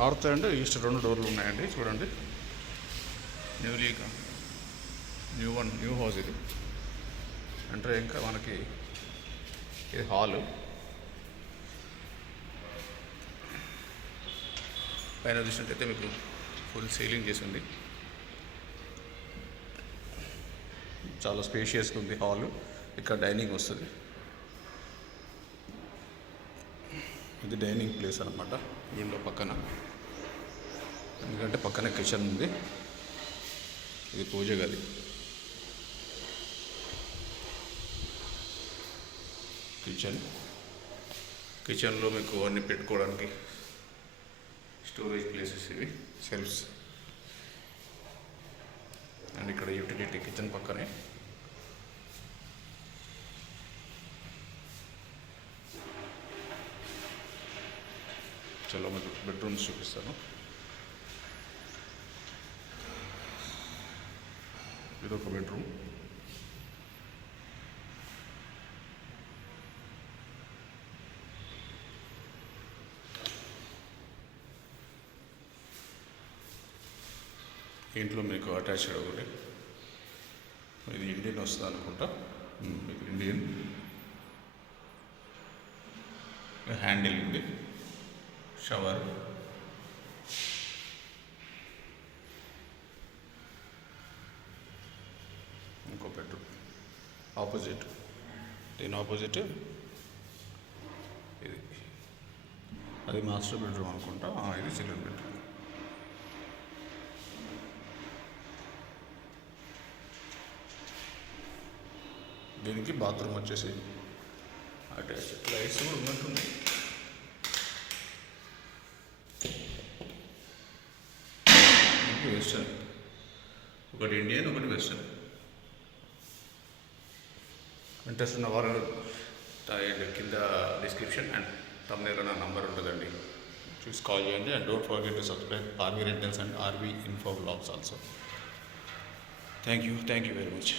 North and east 2 డోర్లు ఉన్నాయండి. చూడండి, న్యూ హౌస్ ఇది. అంటే ఇంకా మనకి ఇది హాలు. పైన చూసినట్టయితే మీకు ఫుల్ సీలింగ్ చేసి ఉంది. చాలా స్పేషియస్గా ఉంది హాలు. ఇక్కడ డైనింగ్ వస్తుంది. ఇది డైనింగ్ ప్లేస్ అనమాట దీనిలో పక్కన. ఎందుకంటే పక్కన కిచెన్ ఉంది. ఇది పూజ గది. కిచెన్లో మీకు అన్నీ పెట్టుకోవడానికి స్టోరేజ్ ప్లేసెస్ ఇవి, సెల్ఫ్స్. అండ్ ఇక్కడ యూటిలిటీ కిచెన్ పక్కనే. చలో మీకు బెడ్రూమ్స్ చూపిస్తాను. ఇది ఒక బెడ్రూమ్. ఇంట్లో మీకు అటాచ్డ్ ఒకటి. ఇది ఇండియన్ వస్తుంది అనుకుంటా. మీకు ఇండియన్ హ్యాండిల్ ఉంది. షవర్, ఇంకో బెడ్రూమ్ ఆపోజిట్. దీని ఆపోజిట్ ఇది. అది మాస్టర్ బెడ్రూమ్ అనుకుంటా. ఇది చిల్డ్రన్ బెడ్రూమ్. దీనికి బాత్రూమ్ వచ్చేసి అటాచ్. లైట్స్ కూడా ఉన్నట్టుంది. వెస్టర్న్, ఒకటి ఇండియన్, ఒకటి వెస్టర్న్. ఇంట్రెస్ట్ ఉన్న వారు కింద డిస్క్రిప్షన్ అండ్ తమ్నేల్లో నా నంబర్ ఉంటుందండి, చూసి కాల్ చేయండి. And don't forget to subscribe RV rentals and RV info blogs also. Thank you very much.